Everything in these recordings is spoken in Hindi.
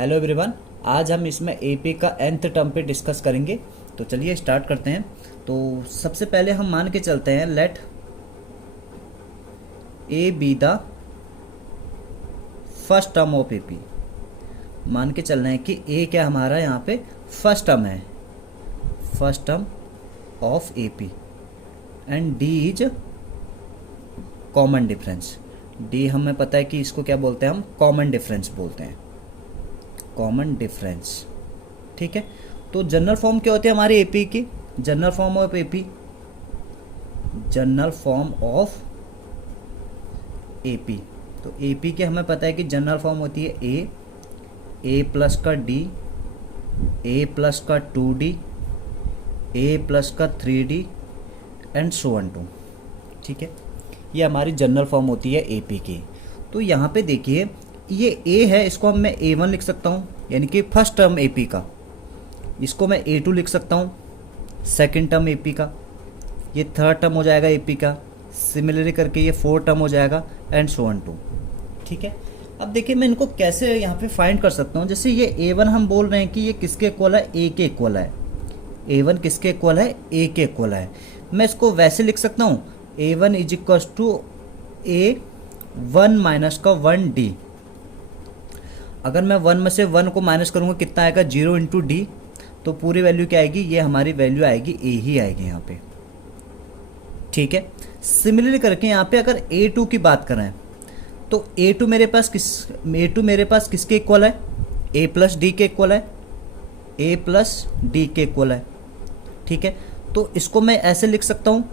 Hello everyone. आज हम इसमें एपी का nth टर्म पे डिस्कस करेंगे। तो चलिए स्टार्ट करते हैं। तो सबसे पहले हम मान के चलते हैं let a be the first term of AP. मान के चलना है कि ए क्या हमारा यहाँ पे फर्स्ट टर्म है, first term of AP, and D is common difference. D हमें पता है कि इसको क्या बोलते हैं, हम कॉमन डिफरेंस बोलते हैं, कॉमन डिफरेंस। ठीक है। तो जनरल फॉर्म क्या होती है हमारी एपी की? General form of AP, general form of AP. तो एपी के हमें पता है कि जनरल फॉर्म होती है ए प्लस का डी, ए प्लस का 2d, ए प्लस का 3d and so on to. ठीक है, ये हमारी जनरल फॉर्म होती है एपी की। तो यहाँ पे देखिए ये ए है, इसको मैं A1 लिख सकता हूँ, यानी कि फर्स्ट टर्म एपी का। इसको मैं A2 लिख सकता हूँ, सेकंड टर्म एपी का। ये थर्ड टर्म हो जाएगा एपी का। सिमिलरली करके ये फोर्थ टर्म हो जाएगा एंड सो ऑन टू। ठीक है। अब देखिए मैं इनको कैसे यहाँ पे फाइंड कर सकता हूँ। जैसे ये A1 हम बोल रहे हैं कि ये किसके इक्वल है, A के इक्वल है। A1 किसके इक्वल है, A के इक्वल है। मैं इसको वैसे लिख सकता हूँ, A1 is equal to A1 minus का 1d। अगर मैं 1 में से 1 को माइनस करूँगा कितना आएगा, 0 इंटू डी। तो पूरी वैल्यू क्या आएगी, ये हमारी वैल्यू आएगी ए ही आएगी यहाँ पे। ठीक है। सिमिलरली करके यहाँ पे अगर A2 की बात करें तो A2 मेरे पास किसके इक्वल है, A प्लस डी के इक्वल है, A प्लस डी के इक्वल है। ठीक है। तो इसको मैं ऐसे लिख सकता हूँ,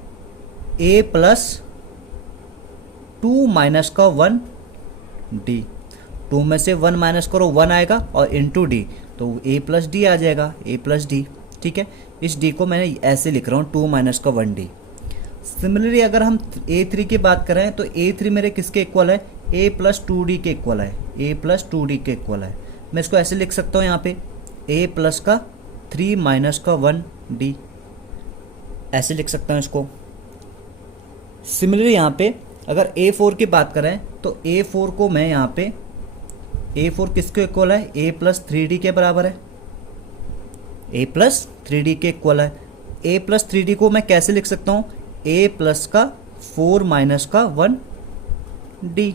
A प्लस 2 माइनस का 1d। 2 में से 1 माइनस करो 1 आएगा और इंटू डी, तो A प्लस डी आ जाएगा, A प्लस डी। ठीक है। इस डी को मैंने ऐसे लिख रहा हूँ 2 माइनस का 1d। सिमिलरली अगर हम A3 की बात करें तो A3 मेरे किसके इक्वल है, A प्लस 2d के इक्वल है, A प्लस 2d के इक्वल है। मैं इसको ऐसे लिख सकता हूँ यहाँ पे A प्लस का 3 माइनस का 1d, ऐसे लिख सकता हूँ इसको। सिमिलरली यहाँ पे अगर A4 की बात करें तो A4 को मैं यहाँ पे, A4 किसके इक्वल है, A प्लस 3d के बराबर है, A प्लस 3d के इक्वल है। A प्लस 3d को मैं कैसे लिख सकता हूँ, A प्लस का 4 माइनस का 1d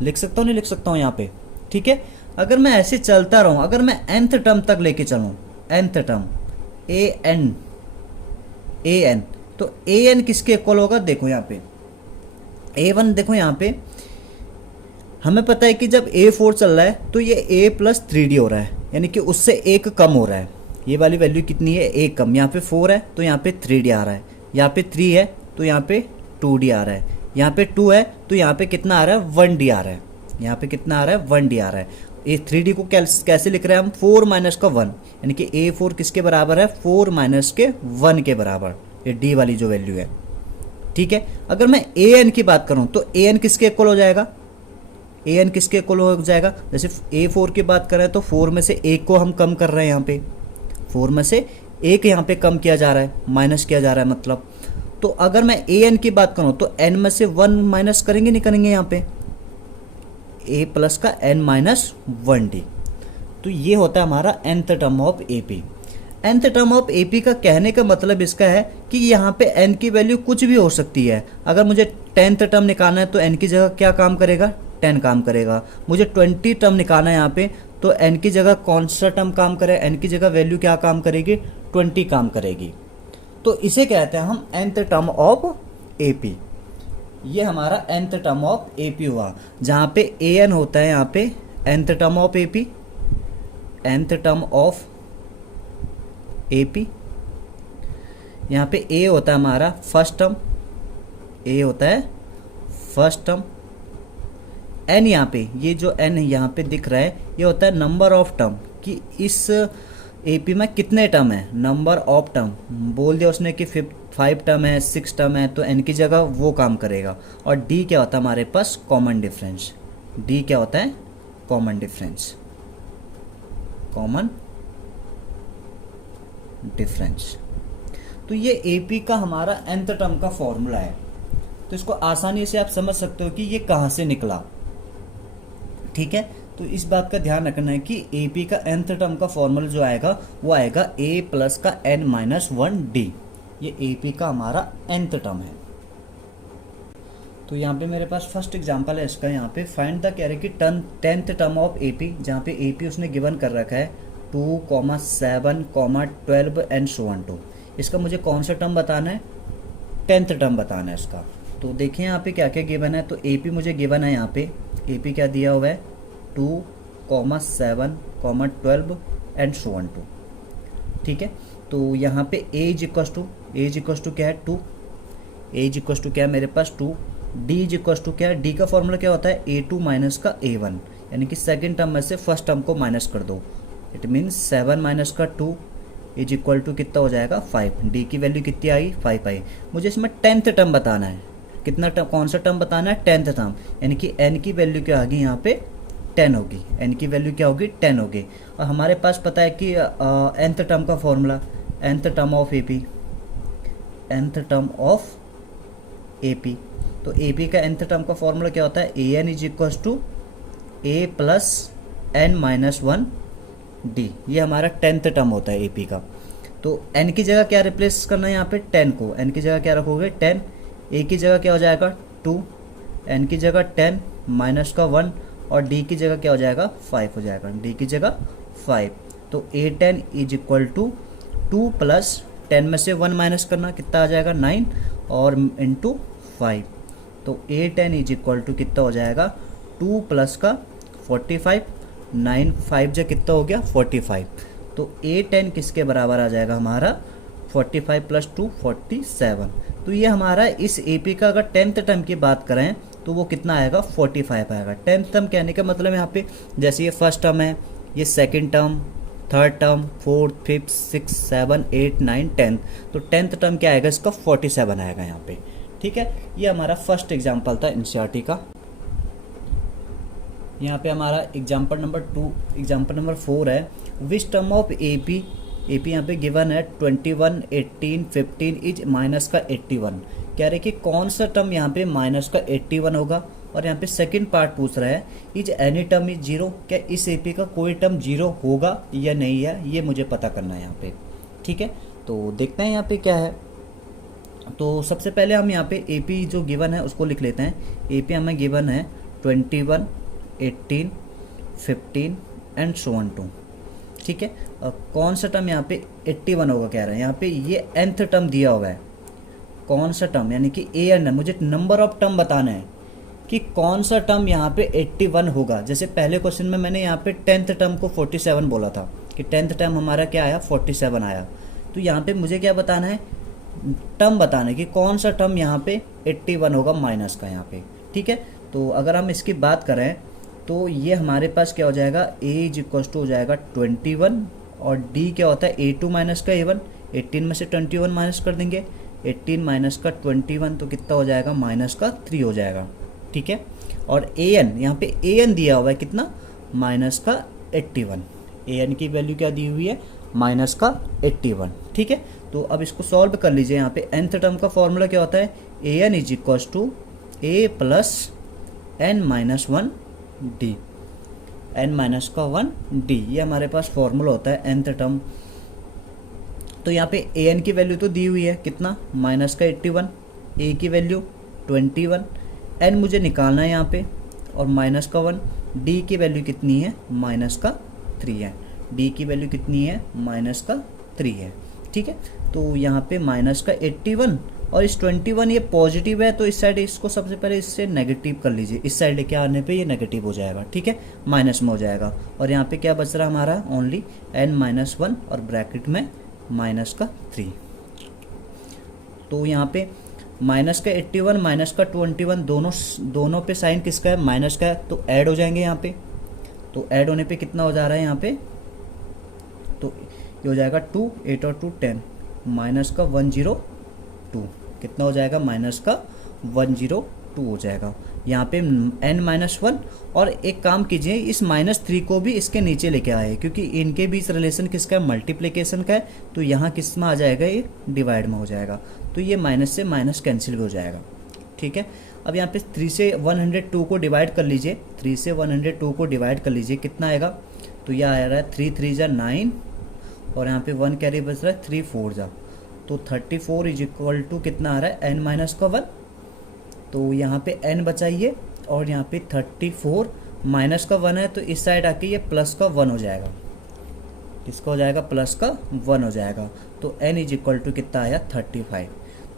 लिख सकता हूँ, नहीं लिख सकता हूँ यहाँ पे। ठीक है। अगर मैं ऐसे चलता रहूँ, अगर मैं nth टर्म तक लेके चलूँ, nth टर्म an, तो an किसके इक्वल होगा, देखो यहाँ पे A1, देखो यहाँ पे हमें पता है कि जब A4 चल रहा है तो ये A प्लस 3d हो रहा है, यानी कि उससे एक कम हो रहा है। ये वाली वैल्यू कितनी है, एक कम। यहाँ पे 4 है तो यहाँ पे 3d आ रहा है, यहाँ पे 3 है तो यहाँ पे 2d आ रहा है, यहाँ पे 2 है तो यहाँ पे कितना आ रहा है, 1d आ रहा है। यहाँ पे कितना आ रहा है, 1d आ रहा है। ये 3d को कैसे लिख रहे हैं हम, 4 माइनस का 1, यानी कि A4 किसके बराबर है, 4 माइनस के 1 के बराबर, ये d वाली जो वैल्यू है। ठीक है। अगर मैं an की बात करूँ तो an किसके इक्वल हो जाएगा, an किसके इक्वल हो जाएगा, जैसे A4 की बात करें तो 4 में से 1 को हम कम कर रहे हैं, यहाँ पे 4 में से 1 यहाँ पे कम किया जा रहा है, माइनस किया जा रहा है मतलब। तो अगर मैं an की बात करूँ तो n में से 1 माइनस करेंगे, नहीं करेंगे, यहाँ पे a प्लस का n माइनस 1d। तो ये होता है हमारा nth term of AP. nth term of AP का कहने का मतलब इसका है कि यहाँ पे n की वैल्यू कुछ भी हो सकती है। अगर मुझे 10th टर्म निकालना है तो n की जगह क्या काम करेगा, 10 काम करेगा। मुझे 20 टर्म निकालना है यहाँ पे तो n की जगह कौन सा टर्म काम करे, n की जगह वैल्यू क्या काम करेगी, 20 काम करेगी। तो इसे कहते हैं हम nth टर्म ऑफ एपी। ये हमारा nth टर्म ऑफ एपी हुआ, जहाँ पे an होता है यहाँ पे nth term of AP, nth term of AP. यहाँ पे a होता है हमारा फर्स्ट टर्म, a होता है फर्स्ट टर्म। n यहाँ पे, ये जो n यहाँ पे दिख रहा है ये होता है नंबर ऑफ टर्म, कि इस एपी में कितने टर्म है, नंबर ऑफ टर्म। बोल दिया उसने कि 5 टर्म है, 6 टर्म है, तो n की जगह वो काम करेगा। और d क्या होता है हमारे पास, कॉमन डिफरेंस। d क्या होता है, कॉमन डिफरेंस, कॉमन डिफरेंस। तो ये एपी का हमारा nth टर्म का फॉर्मूला है। तो इसको आसानी से आप समझ सकते हो कि ये कहाँ से निकला। ठीक है। तो इस बात का ध्यान रखना है कि ए पी का nth टर्म का फॉर्मूला जो आएगा वो आएगा a प्लस का n-1d। ये ए पी का हमारा nth टर्म है। तो यहाँ पे मेरे पास फर्स्ट एग्जांपल है इसका, यहाँ पे फाइंड द कह रहे कि 10th term of A P, जहाँ पे ए पी उसने गिवन कर रखा है 2, 7, 12 एंड सो ऑन टू। इसका मुझे कौन सा टर्म बताना है, 10th टर्म बताना है इसका। तो देखिए यहाँ पे क्या क्या गिवन है। तो ए पी मुझे गिवन है, यहाँ पे ए पी क्या दिया हुआ है 2, 7, 12 एंड सो ऑन टू। ठीक है, तो यहाँ पे एज इक्वस टू क्या है 2, एज इक्वस टू क्या है मेरे पास 2, डी इज इक्वस टू क्या है, डी का फॉर्मूला क्या होता है a2 माइनस का a1, यानी कि सेकेंड टर्म में से फर्स्ट टर्म को माइनस कर दो। इट मीन्स 7 माइनस का 2 इज इक्वल टू कितना हो जाएगा 5। डी की वैल्यू कितनी आई 5 आई। मुझे इसमें 10th टर्म बताना है, कितना टर्म, कौन सा टर्म बताना है 10th टर्म, यानी कि n की वैल्यू क्या होगी यहाँ पे 10 होगी, n की वैल्यू क्या होगी 10 होगी। और हमारे पास पता है कि nth टर्म का formula, nth term of A P, nth term of A P. तो ए पी का nth टर्म का फॉर्मूला क्या होता है a n is equal to a plus n-1 d. ये हमारा 10th टर्म होता है ए पी का। तो n की जगह क्या रिप्लेस करना है यहाँ पे 10 को, n की जगह क्या रखोगे 10, a की जगह क्या हो जाएगा 2, n की जगह 10 माइनस का 1 और d की जगह क्या हो जाएगा 5 हो जाएगा, d की जगह 5। तो a10 is equal to 2 plus 10 में से 1 माइनस करना कितना आ जाएगा 9 और इंटू 5। तो a10 इज इक्वल टू कितना हो जाएगा 2 प्लस का 45, 9 5 जो कितना हो गया 45। तो a10 किसके बराबर आ जाएगा हमारा 45 प्लस 2 47। तो ये हमारा इस ए पी का अगर 10th टर्म की बात करें तो वो कितना आएगा 45 आएगा। 10th टर्म कहने का मतलब यहाँ पे जैसे ये फर्स्ट टर्म है, ये second term, third term, fourth, fifth, 6, 7, 8, 9, 10। तो 10th टर्म क्या आएगा इसका 47 आएगा यहाँ पे। ठीक है, ये हमारा फर्स्ट एग्जाम्पल था एनसीईआरटी का। यहाँ पे हमारा एग्जाम्पल नंबर 2, एग्जाम्पल नंबर 4 है which term of A P यहाँ पे गिवन है 21, 18, 15 इज माइनस का 81। कह रहे कि कौन सा टर्म यहाँ पे माइनस का 81 होगा। और यहाँ पे सेकंड पार्ट पूछ रहा है is any term is zero, क्या इस एपी का कोई टर्म जीरो होगा या नहीं है, ये मुझे पता करना है यहाँ पे। ठीक है, तो देखते हैं यहाँ पे क्या है। तो सबसे पहले हम यहाँ पे एपी जो गिवन है उसको लिख लेते हैं। एपी हमें गिवन है 21, 18, 15 एंड सो ऑन टू। ठीक है, कौन सा टर्म यहाँ पे 81 होगा कह रहे हैं। यहाँ पे ये nth टर्म दिया हुआ है, कौन सा टर्म, यानी कि ए एन, मुझे नंबर ऑफ टर्म बताना है कि कौन सा टर्म यहाँ पे 81 होगा। जैसे पहले क्वेश्चन में मैंने यहाँ पे 10th टर्म को 47 बोला था कि 10th टर्म हमारा क्या आया 47 आया। तो यहाँ पे मुझे क्या बताना है, टर्म बताना है कि कौन सा टर्म यहाँ पे 81 होगा माइनस का यहाँ पे। ठीक है, तो अगर हम इसकी बात करें तो ये हमारे पास क्या हो जाएगा a इज इक्वल टू हो जाएगा 21 और d क्या होता है a2 माइनस का a1। 18 में से 21 माइनस कर देंगे, 18 माइनस का 21 तो कितना हो जाएगा माइनस का 3 हो जाएगा। ठीक है, और an यहाँ पे an दिया हुआ है कितना माइनस का 81। an की वैल्यू क्या दी हुई है माइनस का 81। ठीक है, तो अब इसको सॉल्व कर लीजिए। यहाँ पे nth टर्म का फॉर्मूला क्या होता है an is equal to a plus n-1 d, n-1 d, ये हमारे पास फॉर्मूला होता है nth टर्म। तो यहाँ पे an की वैल्यू तो दी हुई है कितना माइनस का 81, a की वैल्यू 21, n मुझे निकालना है यहाँ पे और माइनस का 1, d की वैल्यू कितनी है माइनस का 3 है, d की वैल्यू कितनी है माइनस का 3 है। ठीक है, तो यहाँ पे माइनस का 81 और इस 21 ये पॉजिटिव है तो इस साइड इसको सबसे पहले इससे नेगेटिव कर लीजिए, इस साइड लेके आने पे ये नेगेटिव हो जाएगा। ठीक है, माइनस में हो जाएगा और यहाँ पे क्या बच रहा हमारा ओनली n-1 और ब्रैकेट में माइनस का 3। तो यहाँ पे माइनस का 81 माइनस का 21 दोनों पे साइन किसका है माइनस का है, तो ऐड हो जाएंगे यहाँ पे। तो ऐड होने पे कितना हो जा रहा है यहाँ पे, तो ये हो जाएगा 2, 8 और 2 10, माइनस का 102, कितना हो जाएगा माइनस का 102 हो जाएगा। यहाँ पे n-1 और एक काम कीजिए इस -3 को भी इसके नीचे लेके आए क्योंकि इनके बीच रिलेशन किसका है मल्टीप्लिकेशन का है। तो यहाँ किस में आ जाएगा ये डिवाइड में हो जाएगा, तो ये माइनस से माइनस कैंसिल भी हो जाएगा। ठीक है, अब यहाँ पे 3 से 102 को डिवाइड कर लीजिए, 3 से 102 को डिवाइड कर लीजिए, कितना आएगा? तो यह आ रहा है 3 3 जा 9 और यहाँ पे 1 कैरी बच रहा है 3 4 जा, तो 34 इज इक्वल टू कितना आ रहा है? n माइनस का 1। तो यहाँ पे n बचाइए और यहाँ पे 34 माइनस का 1 है, तो इस साइड आके ये प्लस का 1 हो जाएगा, इसका हो जाएगा प्लस का 1 हो जाएगा। तो n इज इक्वल टू कितना आया? 35।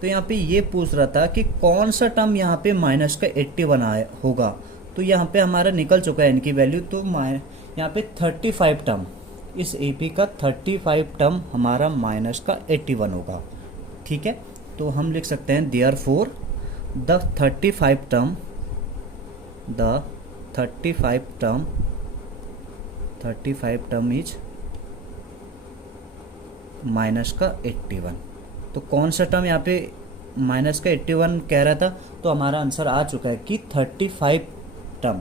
तो यहाँ पे ये पूछ रहा था कि कौन सा टर्म यहाँ पे माइनस का 81 आया होगा, तो यहाँ पे हमारा निकल चुका है n की वैल्यू। तो यहाँ पे 35 टर्म, इस AP का 35 टर्म हमारा माइनस का 81 होगा, ठीक है। तो हम लिख सकते हैं therefore the 35 term is minus का 81। तो कौन सा टर्म यहाँ पे माइनस का 81 कह रहा था, तो हमारा आंसर आ चुका है कि 35 टर्म,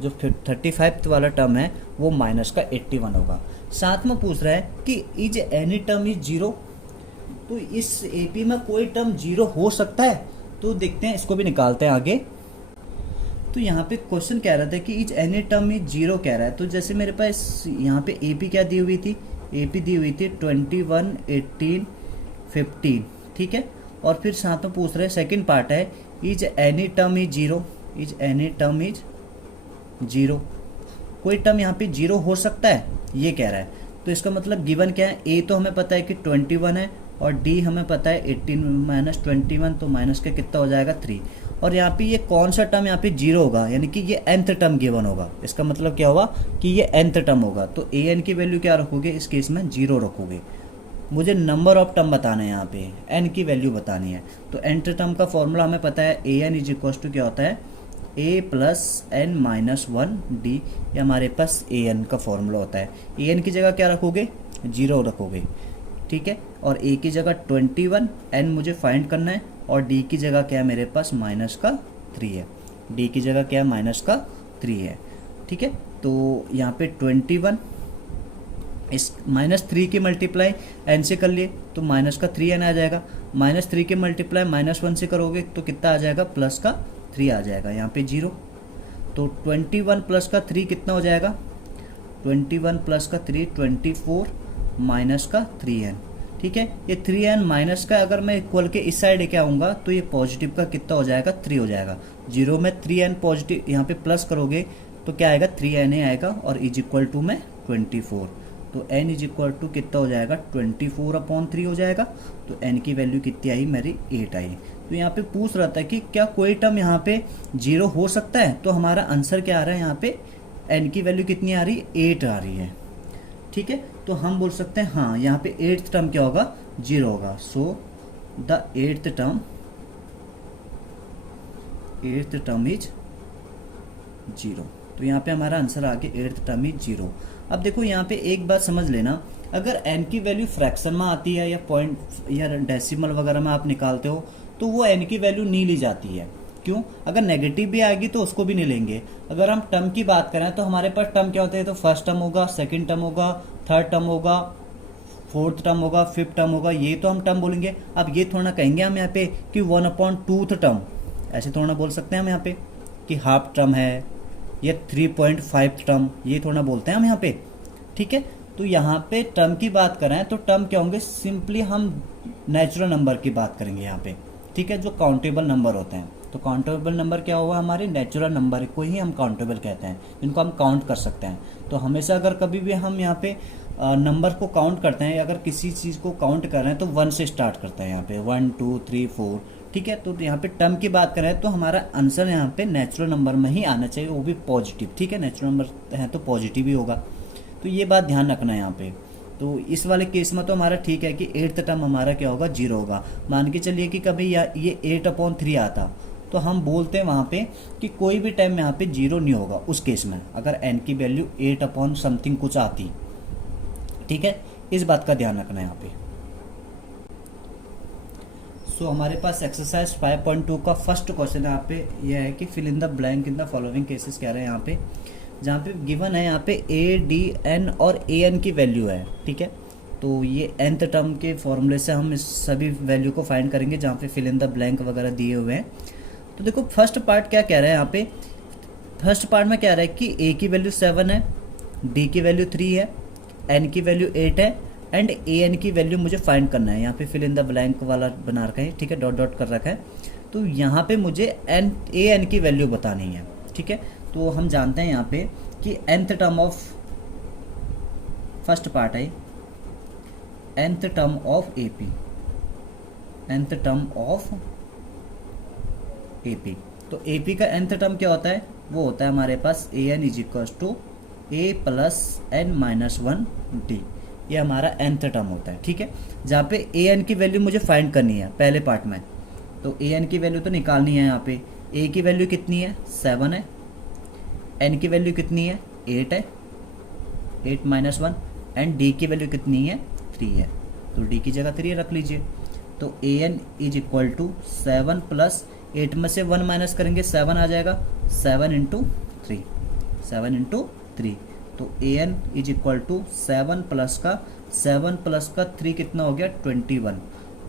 जो 35 वाला टर्म है वो माइनस का 81 होगा। साथ में पूछ रहा है कि is any term is zero, तो इस AP में कोई टर्म जीरो हो सकता है? तो देखते हैं, इसको भी निकालते हैं आगे। तो यहाँ पे क्वेश्चन कह रहा था कि is any term is zero कह रहा है, तो जैसे मेरे पास यहाँ पे AP क्या दी हुई थी? AP दी हुई थी 21 18 15, ठीक है। और फिर साथ में पूछ रहे हैं, सेकंड पार्ट है is any term is zero, is any term is zero, कोई टर्म यहाँ पे जीरो हो सकता है, ये कह रहा है। तो इसका मतलब गिवन क्या है? A तो हमें पता है कि 21 है और D हमें पता है 18 माइनस 21, तो माइनस का कितना हो जाएगा? 3। और यहाँ पे ये कौन सा टर्म यहाँ पे जीरो होगा, यानी कि ये nth टर्म गिवन होगा। इसका मतलब क्या होगा कि ये nth टर्म होगा। तो an की वैल्यू क्या रखोगे? इस केस में 0 रखोगे। मुझे नंबर ऑफ टर्म बताना है, यहाँ पे n की वैल्यू बतानी है। तो nth टर्म का फॉर्मूला हमें पता है, an इज इक्वल टू क्या होता है? a plus n minus 1 d, ये हमारे पास an का फॉर्मूला होता है। an की जगह क्या रखोगे? 0 रखोगे, ठीक है। और a की जगह 21, n मुझे फाइंड करना है, और d की जगह क्या है मेरे पास? माइनस का 3 है। d की जगह क्या है? माइनस का 3 है, ठीक है। तो यहाँ पे 21, इस माइनस 3 की मल्टीप्लाई n से कर लिए तो माइनस का 3n आ जाएगा। माइनस 3 की मल्टीप्लाई माइनस 1 से करोगे तो कितना आ जाएगा? प्लस का 3 आ जाएगा, यहाँ पे 0। तो 21 प्लस का 3 कितना हो जाएगा? 21 प्लस का 3 24 माइनस का 3n, ठीक है। ये 3n माइनस का अगर मैं इक्वल के इस साइड लेके आऊँगा तो ये पॉजिटिव का कितना हो जाएगा? 3 हो जाएगा। 0 में 3n पॉजिटिव यहाँ पे प्लस करोगे तो क्या आएगा? 3n आएगा, और इज इक्वल टू में 24। तो n इज इक्वल टू कितना हो जाएगा? 24/3 हो जाएगा। तो n की वैल्यू कितनी आई? मेरी 8 आई। तो यहाँ पे पूछ रहा था कि क्या कोई टर्म यहाँ पे 0 हो सकता है, तो हमारा आंसर क्या आ रहा है? यहाँ पे n की वैल्यू कितनी आ रही है? 8 आ रही है, ठीक है। तो हम बोल सकते हैं हाँ, यहाँ पे 8th टर्म क्या होगा? 0 होगा। So the 8th term is 0। तो यहाँ पे हमारा आंसर आ गया 8th टर्म इज 0। अब देखो यहाँ पे एक बात समझ लेना, अगर n की वैल्यू फ्रैक्शन में आती है या पॉइंट या डेसिमल वगैरह में आप निकालते हो तो वो n की वैल्यू नहीं ली जाती है। क्यों? अगर नेगेटिव भी आएगी तो उसको भी नहीं लेंगे। अगर हम टर्म की बात करें तो हमारे पास टर्म क्या होते हैं? तो फर्स्ट टर्म होगा, सेकंड टर्म होगा, थर्ड टर्म होगा, फोर्थ टर्म होगा, फिफ्थ टर्म होगा, ये तो हम टर्म बोलेंगे। अब ये थोड़ा कहेंगे हम यहाँ पे कि 1/2th टर्म, ऐसे थोड़ा बोल सकते हैं हम यहाँ पे कि हाफ टर्म है या 3.5 टर्म, ये थोड़ा बोलते हैं हम यहाँ पे, ठीक है। तो यहाँ पे टर्म की बात करें तो टर्म क्या होंगे? सिंपली हम नेचुरल नंबर की बात करेंगे यहाँ पे, ठीक है, जो काउंटेबल नंबर होते हैं। तो काउंटेबल नंबर क्या हुआ? हमारे नेचुरल नंबर को ही हम काउंटेबल कहते हैं, जिनको हम काउंट कर सकते हैं। तो हमेशा अगर कभी भी हम यहाँ पे नंबर को काउंट करते हैं, अगर किसी चीज़ को काउंट कर रहे हैं तो 1 से स्टार्ट करते हैं यहाँ पे, 1 2 3 4, ठीक है। तो यहाँ पे टर्म की बात करें तो हमारा आंसर यहाँ पे नेचुरल नंबर में ही आना चाहिए, वो भी पॉजिटिव, ठीक है। नेचुरल नंबर है तो पॉजिटिव ही होगा, तो ये बात ध्यान रखना है यहाँ पे। तो इस वाले केस में तो हमारा ठीक है कि 8th टर्म हमारा क्या होगा? 0 होगा। मान के चलिए कि कभी ये 8/3 आता तो हम बोलते हैं वहाँ पे कि कोई भी टाइम यहाँ पे 0 नहीं होगा उस केस में, अगर n की वैल्यू 8/समथिंग कुछ आती, ठीक है। इस बात का ध्यान रखना है यहाँ पे। सो हमारे पास एक्सरसाइज 5.2 का फर्स्ट क्वेश्चन यहाँ पे यह है कि fill in the blank in the following cases कह रहे हैं यहाँ पे, जहाँ पे गिवन है यहाँ पे a, d, n और an की वैल्यू है, ठीक है। तो ये nth टर्म के फॉर्मूले से हम इस सभी वैल्यू को फाइंड करेंगे, जहाँ पे फिल इन द ब्लैंक वगैरह दिए हुए हैं। तो देखो फर्स्ट पार्ट क्या कह रहा है यहाँ पे, फर्स्ट पार्ट में क्या रहा है कि ए की वैल्यू 7 है, डी की वैल्यू 3 है, एन की वैल्यू 8 है एंड ए एन की वैल्यू मुझे फाइंड करना है। यहाँ पे फिल इन द ब्लैंक वाला बना रखा है, ठीक है, डॉट डॉट कर रखा है। तो यहाँ पे मुझे ए एन की वैल्यू बतानी है, ठीक है। तो हम जानते हैं यहाँ पे कि nth term of first part है nth term of AP, nth term of AP. तो एपी का nth टर्म क्या होता है, वो होता है हमारे पास a n is equals to a plus n minus 1 d, ये हमारा nth टर्म होता है, ठीक है। जहाँ पे ए एन की वैल्यू मुझे फाइंड करनी है पहले पार्ट में, तो ए एन की वैल्यू तो निकालनी है। यहाँ पे ए की वैल्यू कितनी है 7 है, एन की वैल्यू कितनी है 8 है, 8 माइनस 1, एंड डी की वैल्यू कितनी है 3 है, तो डी की जगह 3 रख लीजिए। तो a n is equal to 7 plus 8 में से 1 माइनस करेंगे 7 आ जाएगा, 7 इंटू 3, 7 इंटू 3। तो a n is equal to 7 plus का 3 कितना हो गया 21।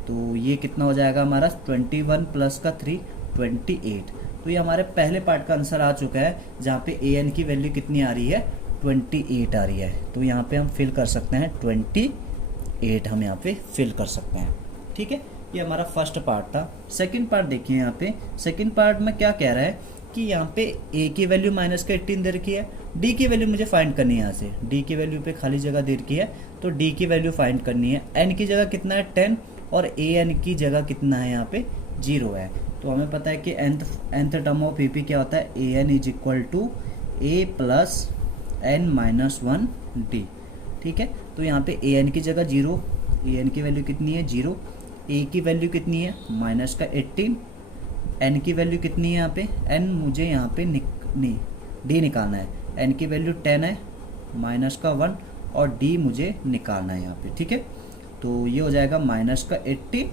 तो ये कितना हो जाएगा हमारा 21 प्लस का 3 28। तो ये हमारे पहले पार्ट का आंसर आ चुका है, जहाँ पे ए एन की वैल्यू कितनी आ रही है 28 आ रही है। तो यहाँ पे हम फिल कर सकते हैं 28, हम यहाँ पे फिल कर सकते हैं, ठीक है। ये हमारा फर्स्ट पार्ट था। सेकंड पार्ट देखिए, यहाँ पे सेकंड पार्ट में क्या कह रहा है कि यहाँ पे ए की वैल्यू माइनस का 18 दे रखी है, डी की वैल्यू मुझे फाइंड करनी है। यहाँ से डी की वैल्यू पे खाली जगह दे रखी है, तो डी की वैल्यू फाइंड करनी है। एन की जगह कितना है 10 और ए एन की जगह कितना है यहाँ पे 0 है। तो हमें पता है कि nth टर्म ऑफ एपी क्या होता है, a n is equal to a plus n minus 1 d, ठीक है। तो यहाँ पे ए एन की जगह 0, ए एन की वैल्यू कितनी है 0, ए की वैल्यू कितनी है माइनस का 18, एन की वैल्यू कितनी है यहाँ पे, एन मुझे यहाँ पे डी निकालना है, एन की वैल्यू 10 है माइनस का 1 और डी मुझे निकालना है यहाँ पे, ठीक है। तो ये हो जाएगा माइनस का 80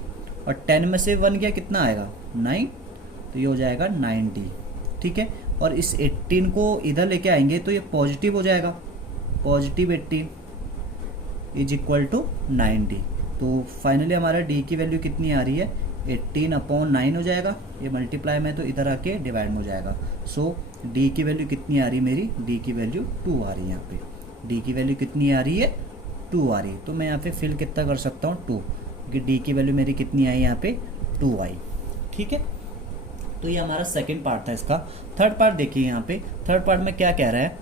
और 10 में से 1 गया कितना आएगा 9, तो ये हो जाएगा 9D, ठीक है। और इस 18 को इधर लेके आएंगे तो ये पॉजिटिव हो जाएगा, positive 18 is equal to 9D। तो फाइनली हमारा D की वैल्यू कितनी आ रही है 18/9 हो जाएगा, ये मल्टीप्लाई में तो इधर आके डिवाइड में हो जाएगा। सो D की वैल्यू कितनी आ रही है मेरी, D की वैल्यू 2 आ रही है। यहाँ पे D की वैल्यू कितनी आ रही है 2 आ रही है। तो मैं यहाँ पे फिल कितना कर सकता हूँ 2, क्योंकि D की वैल्यू मेरी कितनी आई यहाँ पे 2 आई, ठीक है। तो ये हमारा सेकंड पार्ट था इसका। थर्ड पार्ट देखिए, यहाँ पे थर्ड पार्ट में क्या कह रहा है,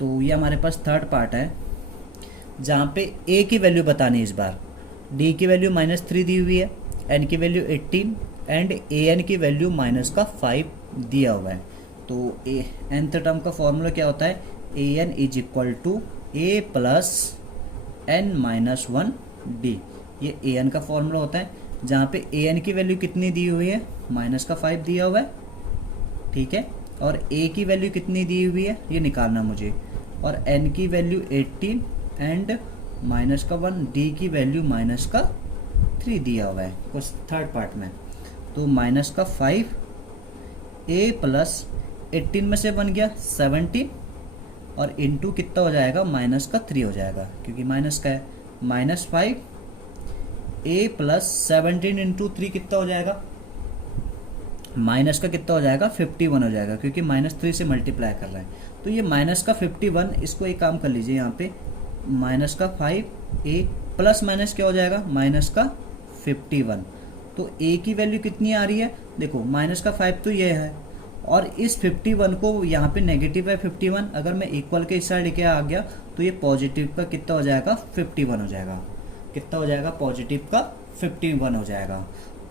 तो ये हमारे पास थर्ड पार्ट है जहाँ पे A की वैल्यू बतानी है इस बार। D की वैल्यू -3 दी हुई है, N की वैल्यू 18 एंड AN की वैल्यू -5 दिया हुआ है। तो nth टर्म का फॉर्मूला क्या होता है, AN is equal to A plus N minus 1 D, ये AN का फॉर्मूला होता है, जहाँ पे AN की वैल्यू कितनी दी हुई है -5 दिया हुआ है, ठीक है। और A की वैल्यू कितनी दी हुई है ये निकालना मुझे, और N की वैल्यू 18 एंड -1, D की वैल्यू -3 दिया हुआ है कुछ थर्ड पार्ट में। तो -5 A प्लस 18 में से बन गया 17 और इंटू कितना हो जाएगा -3 हो जाएगा, क्योंकि माइनस का है। -5 A प्लस 17 इंटू 3 कितना हो जाएगा, माइनस का कितना हो जाएगा 51 हो जाएगा, क्योंकि -3 से मल्टीप्लाई कर रहे हैं। तो ये -51, इसको एक काम कर लीजिए, यहाँ पे -5 A प्लस माइनस क्या हो जाएगा -51। तो A की वैल्यू कितनी आ रही है, देखो -5 तो ये है, और इस 51 को यहाँ पे नेगेटिव है 51, अगर मैं इक्वल के इस साइड लेके आ गया तो ये पॉजिटिव का कितना हो जाएगा 51 हो जाएगा, कितना हो जाएगा पॉजिटिव का 51 हो जाएगा।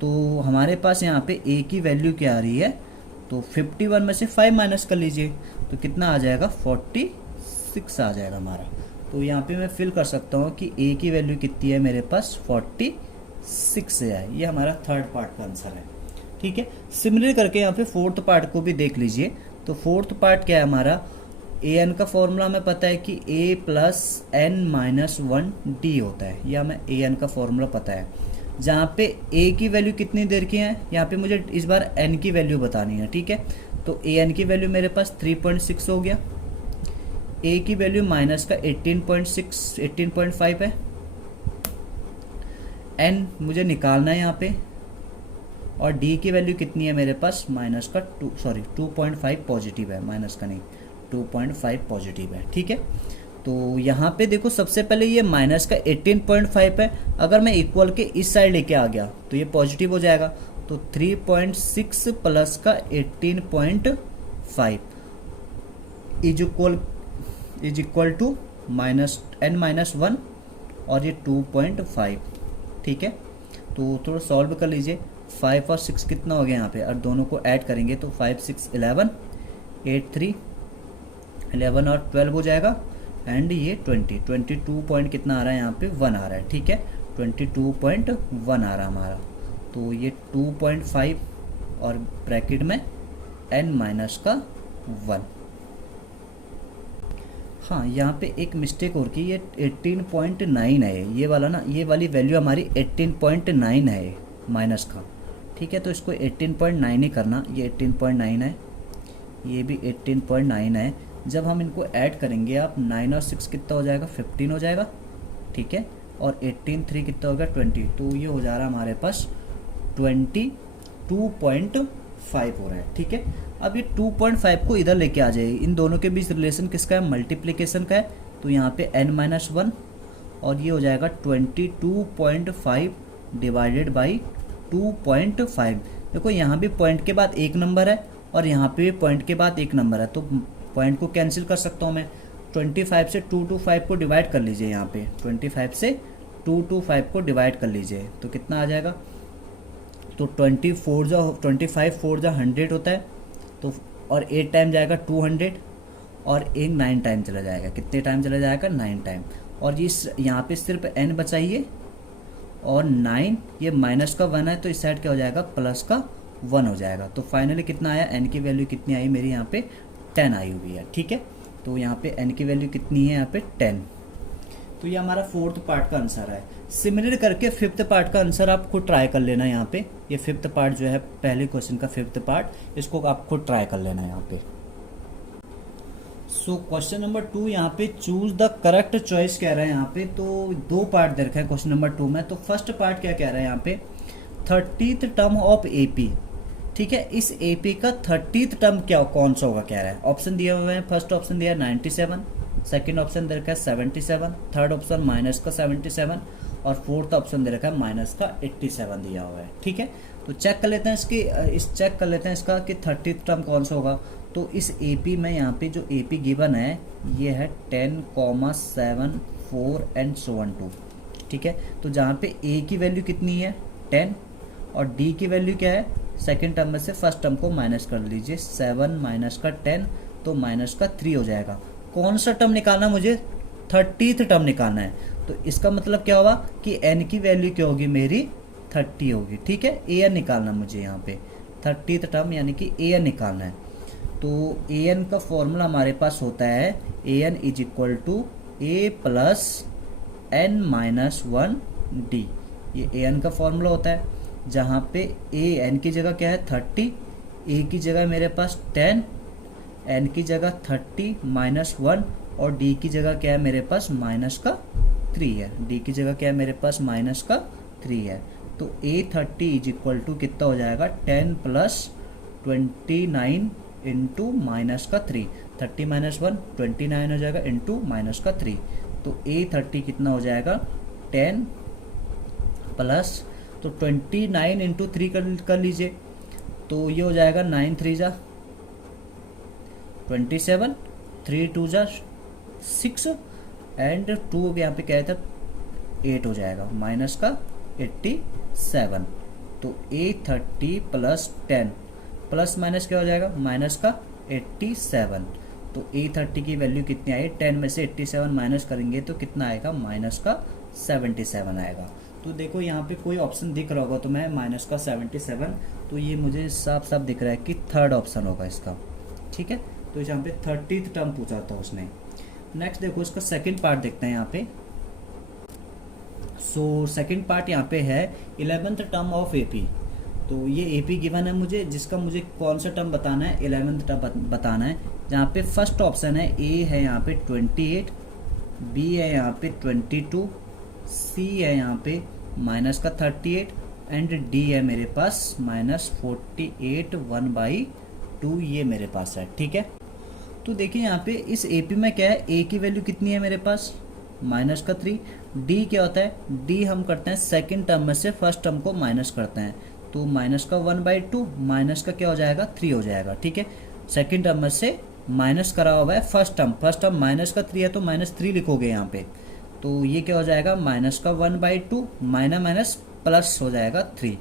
तो हमारे पास यहाँ पे A की वैल्यू क्या आ रही है, तो 51 में से 5 माइनस कर लीजिए तो कितना आ जाएगा 46 आ जाएगा हमारा। तो यहाँ पे मैं फिल कर सकता हूँ कि A की वैल्यू कितनी है मेरे पास 46 है। ये हमारा थर्ड पार्ट का आंसर है, ठीक है। सिमिलर करके यहाँ पे फोर्थ पार्ट को भी देख लीजिए। तो फोर्थ पार्ट क्या है हमारा, AN का फॉर्मूला हमें पता है कि A plus N minus 1 D होता है, यह हमें AN का फॉर्मूला पता है। जहाँ पे A की वैल्यू कितनी देर की है, यहाँ पे मुझे इस बार N की वैल्यू बतानी है, ठीक है। तो AN की वैल्यू मेरे पास 3.6 हो गया, A की वैल्यू माइनस का 18.5 है, N मुझे निकालना है यहाँ पे, और डी की वैल्यू कितनी है मेरे पास, माइनस का 2.5 पॉजिटिव है, माइनस का नहीं 2.5 पॉजिटिव है। ठीक है, तो यहाँ पे देखो सबसे पहले ये माइनस का 18.5 है, अगर मैं इक्वल के इस साइड लेके आ गया तो ये पॉजिटिव हो जाएगा, तो 3.6 प्लस का 18.5 इज इक्वल टू n-1 और ये 2.5। ठीक है, तो थोड़ा सॉल्व कर लीजिए। 5 और 6 कितना हो गया यहाँ पे, और दोनों को ऐड करेंगे तो 5 6 11, 8 3 11 और 12 हो जाएगा, एंड ये 22 पॉइंट कितना आ रहा है यहाँ पे 1 आ रहा है। ठीक है, 22.1 आ रहा है हमारा, तो ये 2.5 और ब्रैकेट में n-1। हाँ, यहाँ पे एक मिस्टेक और की, ये 18.9 है ये वाला ना, ये वाली वैल्यू हमारी 18.9 है माइनस का। ठीक है, तो इसको 18.9 ही करना, ये 18.9 है, ये भी 18.9 है। जब हम इनको ऐड करेंगे आप 9 और 6 कितना हो जाएगा, 15 हो जाएगा। ठीक है, और 18 3 कितना होगा 20, तो ये हो जा रहा है हमारे पास 22.5 हो रहा है। ठीक है, अब ये 2.5 को इधर लेके आ जाइए, इन दोनों के बीच रिलेशन किसका है, मल्टीप्लिकेशन का है, तो यहाँ पे n-1 और ये हो जाएगा 22.5 डिवाइडेड बाई 2.5। देखो यहाँ भी पॉइंट के बाद एक नंबर है और यहाँ पे भी पॉइंट के बाद एक नंबर है, तो पॉइंट को कैंसिल कर सकता हूँ मैं। 25 से 225 को डिवाइड कर लीजिए, यहाँ पे 25 से 225 को डिवाइड कर लीजिए तो कितना आ जाएगा, तो 25 4 जा 100 होता है, तो और 8 टाइम जाएगा 200 और एक 9 टाइम चला जाएगा, कितने टाइम चला जाएगा 9 टाइम, और इस यहाँ पे सिर्फ n बचाइए और 9 ये माइनस का 1 है तो इस साइड क्या हो जाएगा, प्लस का 1 हो जाएगा। तो फाइनली कितना आया, n की वैल्यू कितनी आई मेरी यहाँ पे 10 आई हुई है। ठीक है, तो यहाँ पे n की वैल्यू कितनी है यहाँ पे 10। तो ये हमारा 4th पार्ट का आंसर है। सिमिलर करके 5th पार्ट का आंसर आप खुद ट्राई कर लेना। यहाँ पे ये 5th पार्ट जो है पहले क्वेश्चन का 5th पार्ट, इसको आप खुद ट्राई कर लेना यहाँ पे। सो क्वेश्चन नंबर 2 यहाँ पे चूज द करेक्ट चॉइस कह रहा है यहाँ पे, तो 2 पार्ट दे रखा है क्वेश्चन नंबर 2 में। तो फर्स्ट पार्ट क्या कह रहा है यहाँ पे, 30th टर्म ऑफ एपी। ठीक है, इस एपी का 30th टर्म क्या कौन सा होगा कह रहा है। ऑप्शन दिए हुए हैं, फर्स्ट ऑप्शन दिया है 97, सेकेंड ऑप्शन दे रखा है 77, थर्ड ऑप्शन माइनस का 77 और फोर्थ ऑप्शन दे रखा है माइनस का 87 दिया हुआ है। ठीक है, तो चेक कर लेते हैं इसका कि 30th टर्म कौन सा होगा। तो इस एपी में यहाँ पे जो एपी गिवन है ये है 10, 7, 4 एंड so on 2। ठीक है, तो जहाँ पे ए की वैल्यू कितनी है 10 और डी की वैल्यू क्या है, सेकेंड टर्म में से फर्स्ट टर्म को माइनस कर लीजिए, 7 माइनस का 10 तो माइनस का 3 हो जाएगा। कौन सा टर्म निकालना, मुझे 30th टर्म निकालना है। तो इसका मतलब क्या होगा कि n की वैल्यू क्या होगी मेरी 30 होगी। ठीक है, an निकालना मुझे यहाँ पे 30th टर्म यानी कि an निकालना है। तो an का फॉर्मूला हमारे पास होता है an is equal to a plus n-1 d। ये an का फॉर्मूला होता है, जहाँ पे n की जगह क्या है 30, a की जगह मेरे पास 10, n की जगह 30 -1 और d की जगह क्या है मेरे पास माइनस का 3 है। d की जगह क्या है मेरे पास माइनस का 3 है। तो a30 इज इक्वल टू कितना हो जाएगा 10 प्लस 29 इंटू माइनस का 3, 30 - 1 29 हो जाएगा इंटू माइनस का 3। तो a30 कितना हो जाएगा 10 प्लस, तो 29 इंटू 3 कर लीजिए, तो ये हो जाएगा 9 3 जा 27, 3 2 जा 6 एंड 2 यहाँ पे क्या था 8 हो जाएगा माइनस का 87। तो a30 प्लस 10 प्लस माइनस क्या हो जाएगा माइनस का 87। तो a30 की वैल्यू कितनी आई, 10 में से 87 माइनस करेंगे तो कितना आएगा माइनस का 77 आएगा। तो देखो यहाँ पे कोई ऑप्शन दिख रहा होगा तो मैं माइनस का 77, तो ये मुझे साफ साफ दिख रहा है कि थर्ड ऑप्शन होगा इसका। ठीक है, तो यहाँ पे 30th टर्म पूछा था उसने। नेक्स्ट देखो इसका सेकंड पार्ट देखते हैं यहाँ पे। सो सेकंड पार्ट यहाँ पे है 11th टर्म ऑफ एपी। तो ये एपी गिवन है मुझे, जिसका मुझे कौन सा टर्म बताना है 11th टर्म बताना है। जहाँ पे फर्स्ट ऑप्शन है ए है यहाँ पे 28, बी है यहाँ पे 22, सी है यहाँ पे माइनस का 38 एंड डी है मेरे पास -48 1/2, ये मेरे पास है। ठीक है, तो देखिए यहाँ पे इस AP में क्या है, A की वैल्यू कितनी है मेरे पास -3, D क्या होता है, D हम करते हैं सेकंड टर्म में से फर्स्ट टर्म को माइनस करते हैं, तो -1/2 माइनस का क्या हो जाएगा 3 हो जाएगा। ठीक है, सेकंड टर्म में से माइनस करा हुआ है फर्स्ट टर्म -3 है तो -3 लिखोगे यहाँ पे, तो ये क्या हो जाएगा -1/2 माइनस प्लस हो जाएगा 3,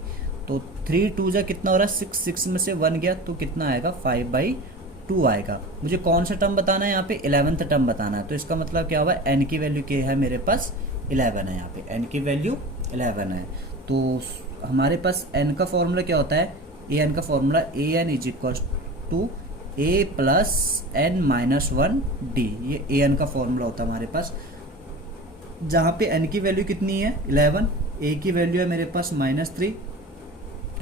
तो 3 2 जा कितना हो रहा है 6, 6 में से 1 गया तो कितना आएगा 5/2 आएगा। मुझे कौन सा टर्म बताना है यहाँ पे 11th टर्म बताना है, तो इसका मतलब क्या हुआ n की वैल्यू क्या है मेरे पास 11 है, यहाँ पे n की वैल्यू 11 है। तो हमारे पास n का फॉर्मूला क्या होता है, an का formula an is equal to a plus n minus 1 d, ये an का फॉर्मूला होता है हमारे पास, जहाँ पे n की वैल्यू कितनी है 11, a की वैल्यू है मेरे पास -3,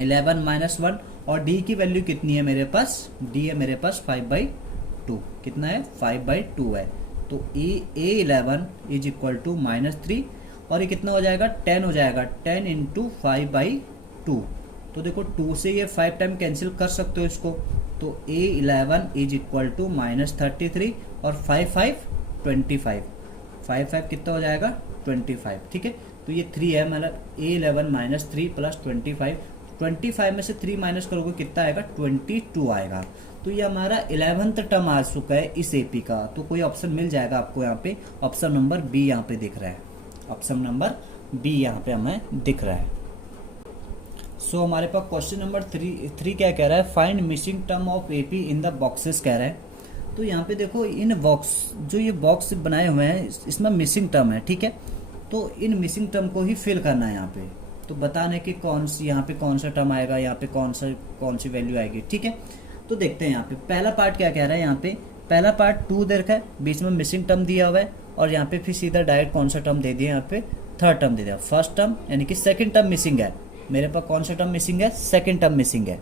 11 माइनस 1, और d की वैल्यू कितनी है मेरे पास, d है मेरे पास 5/2, कितना है 5/2 है, तो a11 इज इक्वल टू -3, और ये कितना हो जाएगा 10 हो जाएगा, 10 इंटू 5/2, तो देखो 2 से ये 5 टाइम कैंसिल कर सकते हो इसको, तो a11 इज इक्वल टू -33 और 5 25, 5 कितना हो जाएगा 25। ठीक है, तो ये 3 है, मतलब a11 -3 प्लस 25 में से 3 माइनस करोगे कितना आएगा 22 आएगा। तो ये हमारा 11th टर्म आ चुका है इस AP का, तो कोई ऑप्शन मिल जाएगा आपको यहाँ पे, ऑप्शन नंबर बी यहाँ पे दिख रहा है, ऑप्शन नंबर बी यहाँ पे हमें दिख रहा है। सो हमारे पास क्वेश्चन नंबर 3 क्या कह रहा है, find missing term of AP in the boxes कह रहा है। तो यहाँ पे देखो इन बॉक्स, जो ये बॉक्स बनाए हुए हैं इसमें मिसिंग टर्म है। ठीक है, तो इन मिसिंग टर्म को ही फिल करना है यहाँ पे, तो बताने कि कौन सी यहाँ पे कौन सा टर्म आएगा, यहाँ पे कौन सी वैल्यू आएगी। ठीक है, तो देखते हैं यहाँ पे पहला पार्ट क्या कह रहा है, यहाँ पे पहला पार्ट 2 दे रखा है, बीच में मिसिंग टर्म दिया हुआ है, और यहाँ पे फिर सीधा डायरेक्ट कौन सा टर्म दे दिया, यहाँ पे थर्ड टर्म दे दिया, फर्स्ट टर्म यानी कि सेकंड टर्म मिसिंग है, मेरे पास कौन सा टर्म मिसिंग है, सेकंड टर्म मिसिंग है।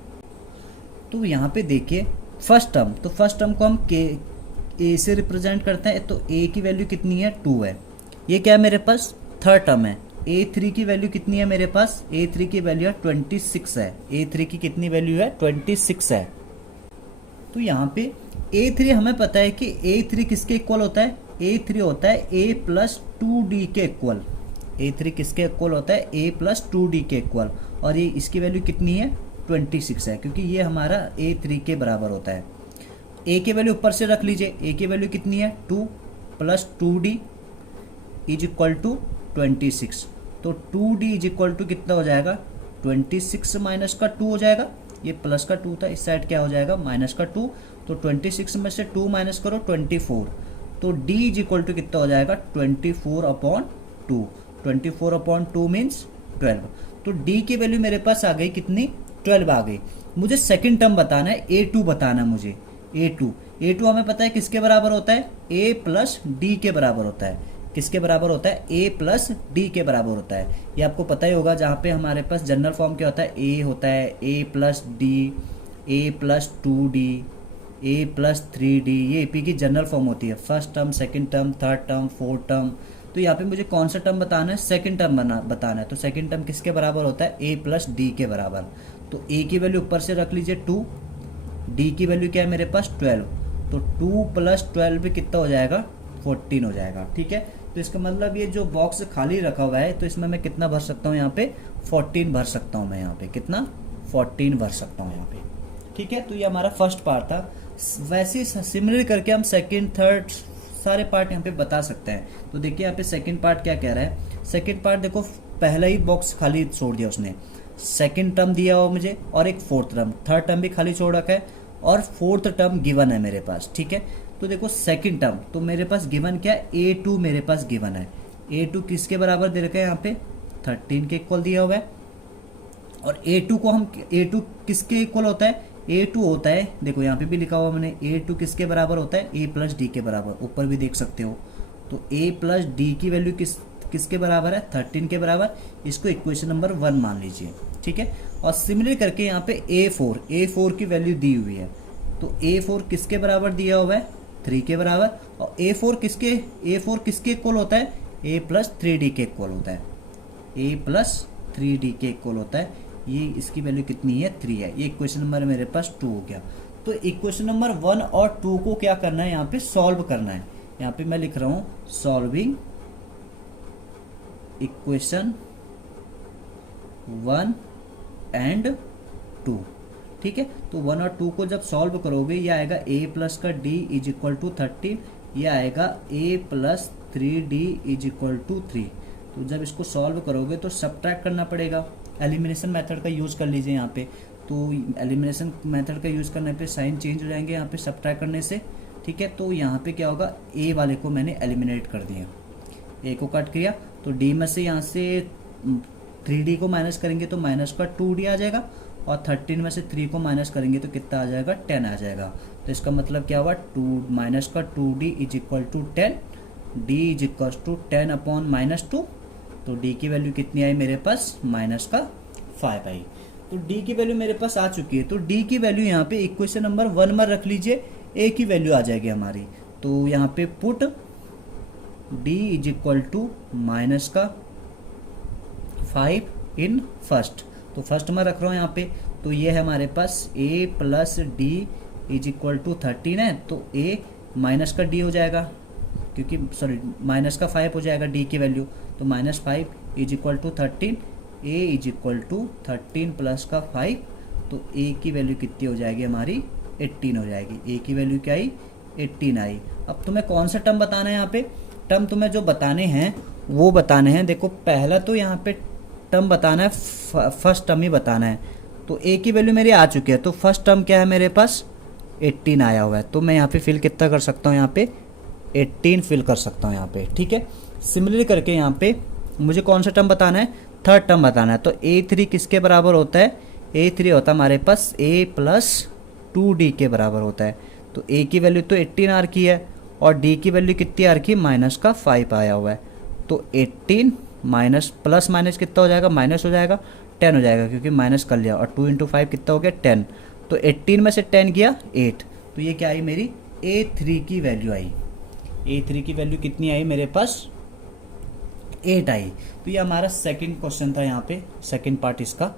तो यहाँ पे देखिए फर्स्ट टर्म, तो फर्स्ट टर्म को हम ए से रिप्रेजेंट करते हैं, तो ए की वैल्यू कितनी है 2 है, ये क्या है मेरे पास थर्ड टर्म है, A3 की वैल्यू कितनी है मेरे पास, A3 की वैल्यू है 26 है, A3 की कितनी वैल्यू है 26 है। तो यहाँ पे A3 हमें पता है कि A3 किसके इक्वल होता है, A3 होता है A प्लस 2D के इक्वल, A3 किसके इक्वल होता है A प्लस 2D के इक्वल, और ये इसकी वैल्यू कितनी है 26 है, क्योंकि ये हमारा A3 के बराबर होता है। A की वैल्यू ऊपर से रख लीजिए, A की वैल्यू कितनी है 2 plus 2D is equal to 26, तो 2D इज इक्वल टू कितना हो जाएगा 26 माइनस का 2 हो जाएगा, ये प्लस का 2 था, इस साइड क्या हो जाएगा माइनस का 2, तो 26 में से 2 माइनस करो 24, तो D इज इक्वल टू कितना हो जाएगा 24/2, 24/2 मीन्स 12, तो D की वैल्यू मेरे पास आ गई कितनी 12 आ गई। मुझे सेकंड टर्म बताना है, A2 बताना है मुझे, A2 हमें पता है किसके बराबर होता है A प्लस D के बराबर होता है, किसके बराबर होता है A प्लस D के बराबर होता है, ये आपको पता ही होगा, जहाँ पे हमारे पास जनरल फॉर्म क्या होता है A होता है A plus D, A plus 2D, A plus 3D, ये AP की जनरल फॉर्म होती है, first term second term third term fourth term. तो यहाँ पे मुझे कौन सा टर्म बताना है, सेकंड टर्म बताना है, तो सेकंड टर्म किसके बराबर होता है A प्लस D के बराबर, तो A की वैल्यू ऊपर से रख लीजिए 2, D की वैल्यू क्या है मेरे पास 12, तो 2 प्लस 12 कितना हो जाएगा 14 हो जाएगा। ठीक है, तो इसका मतलब ये जो बॉक्स खाली रखा हुआ है, तो इसमें मैं कितना भर सकता हूँ यहाँ पे 14 भर सकता हूँ मैं, यहाँ पे कितना 14 भर सकता हूँ यहाँ पे। ठीक है, तो ये हमारा फर्स्ट पार्ट था। वैसे ही सिमिलर करके हम सेकंड थर्ड सारे पार्ट यहाँ पे बता सकते हैं। तो देखिए यहाँ पे सेकंड पार्ट क्या कह रहा है, सेकंड पार्ट देखो पहला ही बॉक्स खाली छोड़ दिया उसने, सेकंड टर्म दिया हुआ मुझे और एक फोर्थ टर्म, थर्ड टर्म भी खाली छोड़ रखा है और फोर्थ टर्म गिवन है मेरे पास। ठीक है, तो देखो सेकंड टर्म तो मेरे पास गिवन क्या है A2 मेरे पास गिवन है, A2 किसके बराबर दे रखा है यहाँ पे 13 के इक्वल दिया हुआ है, और A2 को हम A2 किसके इक्वल होता है A2 होता है, देखो यहाँ पे भी लिखा हुआ मैंने, A2 किसके बराबर होता है A प्लस D के बराबर, ऊपर भी देख सकते हो। तो A प्लस D की वैल्यू किसके बराबर है 13 के बराबर, इसको इक्वेशन नंबर 1 मान लीजिए। ठीक है, और सिमिलर करके यहाँ पे A4 की वैल्यू दी हुई है, तो A4 किसके बराबर दिया हुआ है 3 के बराबर, और A4 किसके इक्वल होता है A प्लस 3D के इक्वल होता है, A प्लस 3d के इक्वल होता है। ये इसकी वैल्यू कितनी है 3 है। ये इक्वेशन नंबर मेरे पास 2 हो गया। तो इक्वेशन नंबर 1 और 2 को क्या करना है, यहाँ पे सॉल्व करना है। यहाँ पे मैं लिख रहा हूँ सॉल्विंग इक्वेशन 1 एंड 2। ठीक है, तो 1 और 2 को जब सॉल्व करोगे ये आएगा a प्लस का d इज इक्वल टू 13, ये आएगा a plus 3d is equal to 3। तो जब इसको सॉल्व करोगे तो सब्ट्रैक्ट करना पड़ेगा। एलिमिनेशन मेथड का यूज़ कर लीजिए यहाँ पे। तो एलिमिनेशन मेथड का यूज़ करने पे साइन चेंज हो जाएंगे यहाँ पे सब्ट्रैक्ट करने से। ठीक है, तो यहाँ पे क्या होगा, a वाले को मैंने एलिमिनेट कर दिया, a को कट किया। तो d में से यहाँ से 3d को माइनस करेंगे तो माइनस का 2d आ जाएगा, और 13 में से 3 को माइनस करेंगे तो कितना आ जाएगा 10 आ जाएगा। तो इसका मतलब क्या हुआ, 2 माइनस का 2d is equal to 10, d is equal to 10 upon minus 2। तो d की वैल्यू कितनी आई मेरे पास, माइनस का 5 आई। तो d की वैल्यू मेरे पास आ चुकी है। तो d की वैल्यू यहाँ पे इक्वेशन नंबर 1 में रख लीजिए, a की वैल्यू आ जाएगी हमारी। तो यहाँ पे put d is equal to minus का 5 इन फर्स्ट। तो फर्स्ट में रख रहा हूँ यहाँ पे। तो ये है हमारे पास a plus d is equal to 13 है, तो a माइनस का d हो जाएगा, क्योंकि सॉरी माइनस का 5 हो जाएगा d की वैल्यू। तो minus 5 is equal to 13, a is equal to 13 plus का 5। तो a की वैल्यू कितनी हो जाएगी हमारी 18 हो जाएगी। a की वैल्यू क्या आई 18 आई। अब तुम्हें कौन सा टर्म बताना है, यहाँ पे टर्म तुम्हें जो बताने हैं वो बताने हैं। देखो पहला तो यहाँ पे टर्म बताना है, फर्स्ट टर्म ही बताना है। तो a की वैल्यू मेरी आ चुकी है, तो फर्स्ट टर्म क्या है मेरे पास 18 आया हुआ है। तो मैं यहाँ पे फिल कितना कर सकता हूँ, यहाँ पे 18 फिल कर सकता हूँ यहाँ पे। ठीक है, सिमिलरली करके यहाँ पे मुझे कौन सा टर्म बताना है, थर्ड टर्म बताना है। तो a3 किसके बराबर होता है, a3 होता है हमारे पास a प्लस 2d के बराबर होता है। तो a की वैल्यू तो 18 आ रखी है, और d की वैल्यू कितनी आ रखी है, माइनस का 5 आया हुआ है। तो 18 माइनस प्लस माइनस कितना हो जाएगा, माइनस हो जाएगा, 10 हो जाएगा, क्योंकि माइनस कर लिया। और 2 इंटू 5 कितना हो गया 10। तो 18 में से 10 गया 8। तो ये क्या आई मेरी a3 की वैल्यू आई। a3 की वैल्यू कितनी आई मेरे पास 8 आई। तो ये हमारा सेकंड क्वेश्चन था यहाँ पे, सेकंड पार्ट इसका।